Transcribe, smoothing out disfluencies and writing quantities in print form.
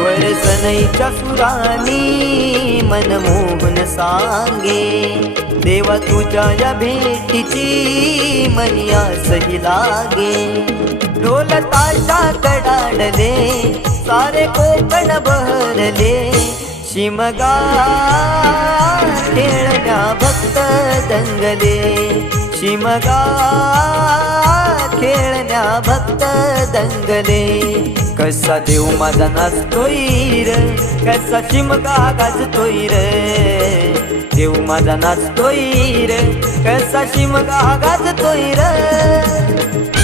स्वर सनईच्या सुरानी मनमोहन सांगे, देवा तुझ्या या भेटीची मनी आसही लागे। ढोल ताशा कडाडले सारे कोकण बहरले, शिमगा खेळण्या भक्त दंगले, शिमगा खेळण्या भक्त दंगले। कसा देव माझा नाचतोय र, कसा शिमगा गाजतोय र, देव माझा नाचतोय र, कसा शिमगा गाजतोय र।